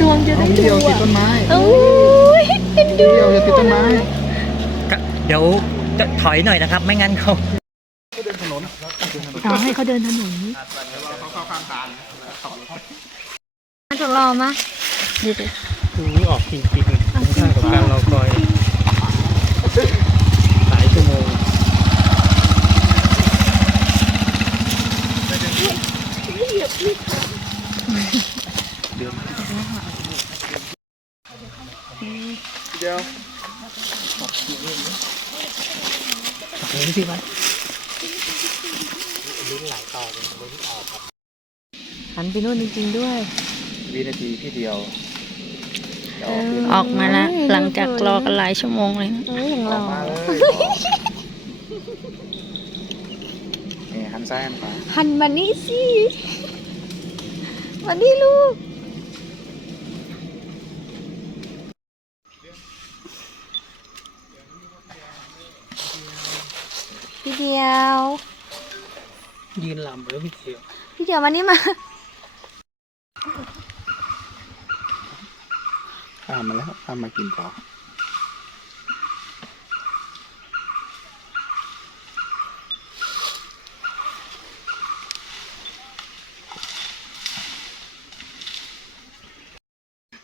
ดวงจะน้อได้งเดียวดูติดอะต้นไม้โอ้ยเป็นดูเดียวอย่าติดต้นไม้ก็เดี๋ยวจะถอยหน่อยนะครับ ไม่งั้นเขาเดินถนนต่อให้เขาเดินถนนเขาเข้าข้างทางจะรอมะเดี๋ยวดูออกจริงๆคุ้มค่ากับการรอคอยหลายชั่วโมง เดียวเห็นสิวะหันไปนู่นจริงๆด้วย วินาทีพี่เดียวออกมาแล้วหลังจากรอกันหลายชั่วโมงเลยนะเอ้ยอย่างอรออกมาเลยนี่หันซ้ายหันขวาหันมานี่สิมานี่ลูก พี่เดียว ยืนลำแล้วพี่เทียว พี่เดียวมานี่มาข้ามมาแล้วข้ามมากินต่อ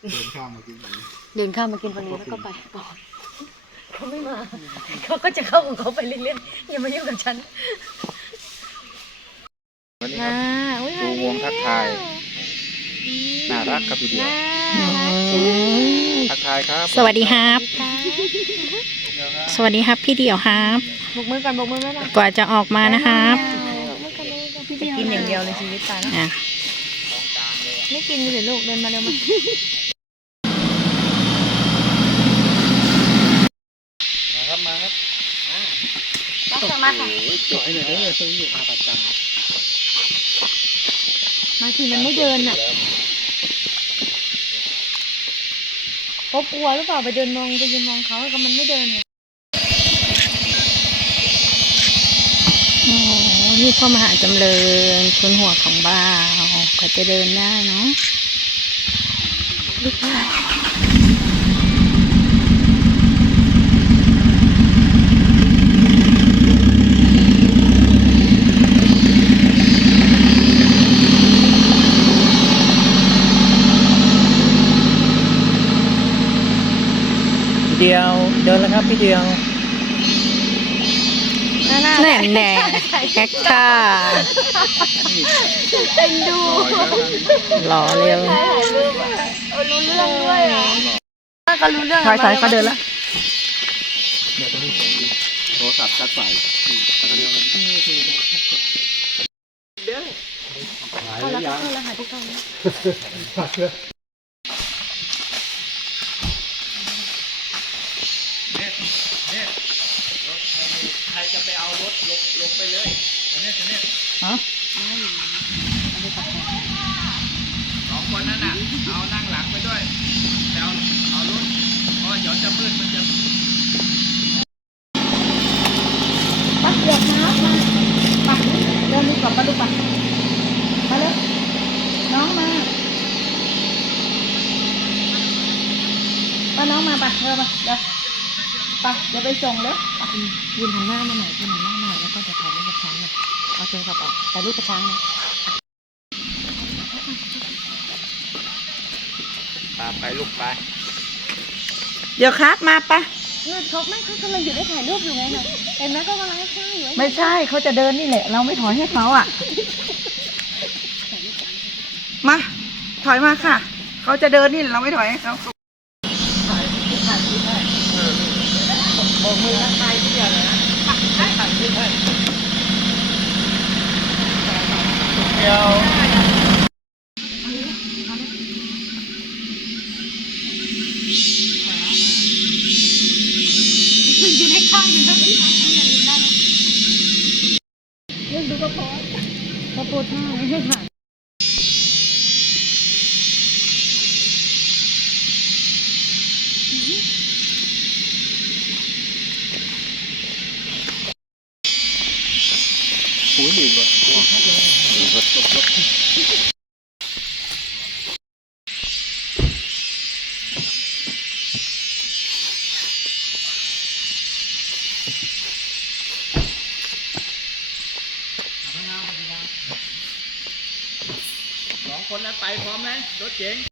เดินข้ามมากินอย่างนี้เดินข้ามมากินฝั่งนี้แล้วก็ไปก่อน เขาไม่มา เขาก็จะเข้าของเขาไปเรื่อยๆอย่ามายุ่งกับฉันวันนี้คมารับอุ้ยดูวงทักทายน่ารักครับพี่เดียวน่ารักทักทายครับสวัสดีครับ สวัสดีครับพี่เดี่ยวครับ บกมือกันบกมือไม่ได้กว่าจะออกมานะครับจะกินอย่างเดียวเลยชีวิตตายแล้วอะไม่กินเลยลูกเดินมาเร็วมามาครับมาครับ ต้องสั่งมาค่ะโอ้ยจ่อยเลยเด้อซื้ออยู่อาประจำมาทีมันไม่เดินอะเขากลัวหรือเปล่าไปเดินมองไปยืนมองเขาก็มันไม่เดินไงโอ้นี่พ่อมหาจำเริญคุณหัวของบ้าวก็จะเดินได้เนาะ เดียวเดินแล้วครับพี่เดียวแน่แน่แอคท่าเป็นดูหล่อเร็วถ่ายรูปอะเออรู้เรื่องด้วยอะก็รู้เรื่องถอยถอยเขาเดินแล้วโทรศัพท์ชัดไฟเอาแล้วก็เข้าแล้วค่ะที่เข้าแไปเลยอันนี้อันนี้ฮะสองคนนั้นน่ะ เอานั่งหลังไปด้วยแต่เอาเอารถเพราะเดี๋ยวจะมืดมันจะปักเดือดน้ำมาปักเดินดูกลับมาดูปักมาเลยน้องมาป้าน้องมาปักเธอมาเดี๋ยวปักเดี๋ยวไปส่งเด้อปักยืนหันหน้ามาหน่อยยืนหันหน้ามาหน่อย แล้วก็จะถ่ายรูปกับช้างหน่อยเอาโทรศัพท์ออกถ่ายรูปกับช้างนะตามไปลูกไป เดี๋ยวครับมาปะเออเขาไม่เขากำลังอยู่ได้ถ่ายรูปอยู่ไงเนี่ยเห็นไหมเขากำลังให้ข้างอยู่ไม่ใช่เขาจะเดินนี่แหละ เราไม่ถอยให้เขาอะ มา ถอยมาค่ะ เขาจะเดินนี่เราไม่ถอยให้เขาเดียวเขาปวดท่าไม่ให้ถ่ายหู คนนั้นไปพร้อมไหมรถเจ๋ง